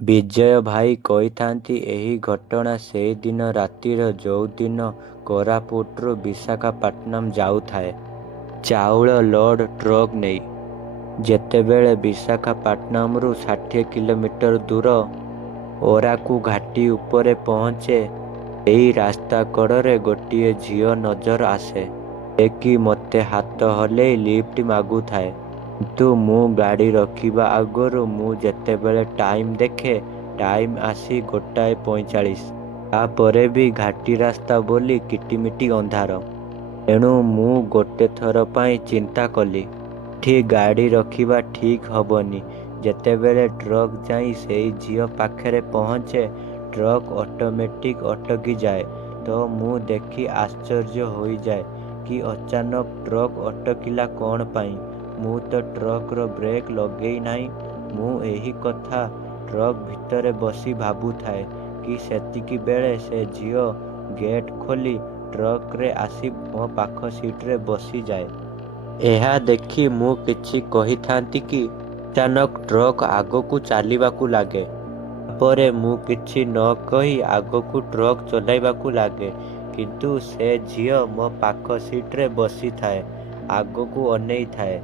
ବିଜୟ ଭାଇ କହିଥାନ୍ତି ଏହି ଘଟଣା ସେହିଦିନ ରାତିର ଯେଉଁଦିନ କୋରାପୁଟରୁ ବିଶାଖାପାଟନାମ ଯାଉଥାଏ ଚାଉଳ ଲୋଡ୍ ଟ୍ରକ୍ ନେଇ। ଯେତେବେଳେ ବିଶାଖାପାଟନାମରୁ 60 କିଲୋମିଟର ଦୂର ଓରାକୁ ଘାଟି ଉପରେ ପହଞ୍ଚେ, ଏହି ରାସ୍ତା କଡ଼ରେ ଗୋଟିଏ ଝିଅ ନଜର ଆସେ। ଯେ କି ମୋତେ ହାତ ହଲେଇ ଲିଫ୍ଟ ମାଗୁଥାଏ। କିନ୍ତୁ ମୁଁ ଗାଡ଼ି ରଖିବା ଆଗରୁ ମୁଁ ଯେତେବେଳେ ଟାଇମ୍ ଦେଖେ, ଟାଇମ୍ ଆସି 1:45। ତାପରେ ବି ଘାଟି ରାସ୍ତା ବୋଲି କିଟିମିଟି ଅନ୍ଧାର। ତେଣୁ ମୁଁ ଗୋଟେ ଥର ପାଇଁ ଚିନ୍ତା କଲି, ଏଠି ଗାଡ଼ି ରଖିବା ଠିକ୍ ହବନି। ଯେତେବେଳେ ଟ୍ରକ୍ ଯାଇ ସେଇ ଝିଅ ପାଖରେ ପହଞ୍ଚେ, ଟ୍ରକ୍ ଅଟୋମେଟିକ୍ ଅଟକିଯାଏ। ତ ମୁଁ ଦେଖି ଆଶ୍ଚର୍ଯ୍ୟ ହୋଇଯାଏ କି ଅଚାନକ ଟ୍ରକ୍ ଅଟକିଲା କ'ଣ ପାଇଁ। ମୁଁ ତ ଟ୍ରକ୍ର ବ୍ରେକ୍ ଲଗେଇ ନାହିଁ। ମୁଁ ଏହି କଥା ଟ୍ରକ୍ ଭିତରେ ବସି ଭାବୁଥାଏ କି ସେତିକି ବେଳେ ସେ ଝିଅ ଗେଟ୍ ଖୋଲି ଟ୍ରକ୍ରେ ଆସି ମୋ ପାଖ ସିଟ୍ରେ ବସିଯାଏ। ଏହା ଦେଖି ମୁଁ କିଛି କହିଥାନ୍ତି କି ଅଚାନକ ଟ୍ରକ୍ ଆଗକୁ ଚାଲିବାକୁ ଲାଗେ। ତାପରେ ମୁଁ କିଛି ନ କହି ଆଗକୁ ଟ୍ରକ୍ ଚଲାଇବାକୁ ଲାଗେ। କିନ୍ତୁ ସେ ଝିଅ ମୋ ପାଖ ସିଟ୍ରେ ବସିଥାଏ, ଆଗକୁ ଅନେଇଥାଏ।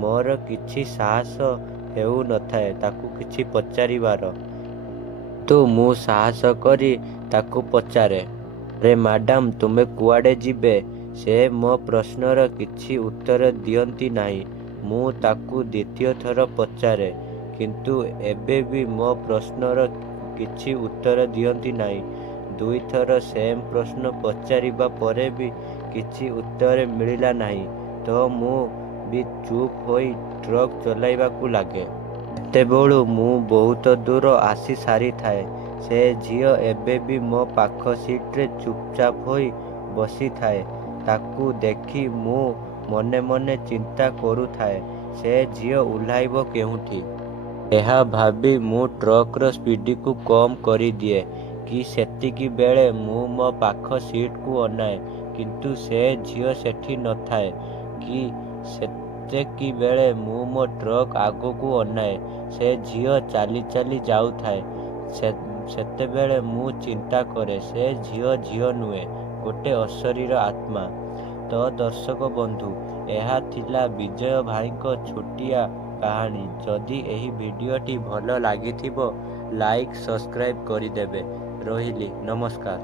ମୋର କିଛି ସାହସ ହେଉନଥାଏ ତାକୁ କିଛି ପଚାରିବାର। କିନ୍ତୁ ମୁଁ ସାହସ କରି ତାକୁ ପଚାରେ, "ଆରେ ମ୍ୟାଡାମ୍, ତୁମେ କୁଆଡ଼େ ଯିବେ?" ସେ ମୋ ପ୍ରଶ୍ନର କିଛି ଉତ୍ତର ଦିଅନ୍ତି ନାହିଁ। ମୁଁ ତାକୁ ଦ୍ୱିତୀୟ ଥର ପଚାରେ, କିନ୍ତୁ ଏବେ ବି ମୋ ପ୍ରଶ୍ନର କିଛି ଉତ୍ତର ଦିଅନ୍ତି ନାହିଁ। ଦୁଇଥର ସେମ୍ ପ୍ରଶ୍ନ ପଚାରିବା ପରେ ବି କିଛି ଉତ୍ତର ମିଳିଲା ନାହିଁ। ତ ମୁଁ ବି ଚୁପ୍ ହୋଇ ଟ୍ରକ୍ ଚଲାଇବାକୁ ଲାଗେ। ସେତେବେଳୁ ମୁଁ ବହୁତ ଦୂର ଆସି ସାରିଥାଏ। ସେ ଝିଅ ଏବେ ବି ମୋ ପାଖ ସିଟ୍ରେ ଚୁପଚାପ୍ ହୋଇ ବସିଥାଏ। ତାକୁ ଦେଖି ମୁଁ ମନେ ମନେ ଚିନ୍ତା କରୁଥାଏ, ସେ ଝିଅ ଓହ୍ଲାଇବ କେଉଁଠି। ଏହା ଭାବି ମୁଁ ଟ୍ରକ୍ର ସ୍ପିଡକୁ କମ୍ କରିଦିଏ କି ସେତିକି ବେଳେ ମୁଁ ମୋ ପାଖ ସିଟ୍କୁ ଅନାଏ, କିନ୍ତୁ ସେ ଝିଅ ସେଠି ନଥାଏ। କି ସେତିକି ବେଳେ ମୁଁ ମୋ ଟ୍ରକ୍ ଆଗକୁ ଅନାଏ, ସେ ଝିଅ ଚାଲି ଚାଲି ଯାଉଥାଏ। ସେତେବେଳେ ମୁଁ ଚିନ୍ତା କରେ, ସେ ଝିଅ ନୁହେଁ, ଗୋଟେ ଅଶରୀର ଆତ୍ମା। ତ ଦର୍ଶକ ବନ୍ଧୁ, ଏହା ଥିଲା ବିଜୟ ଭାଇଙ୍କ ଛୋଟିଆ କାହାଣୀ। ଯଦି ଏହି ଭିଡ଼ିଓଟି ଭଲ ଲାଗିଥିବ, ଲାଇକ୍ ସବସ୍କ୍ରାଇବ୍ କରିଦେବେ। ରହିଲି, ନମସ୍କାର।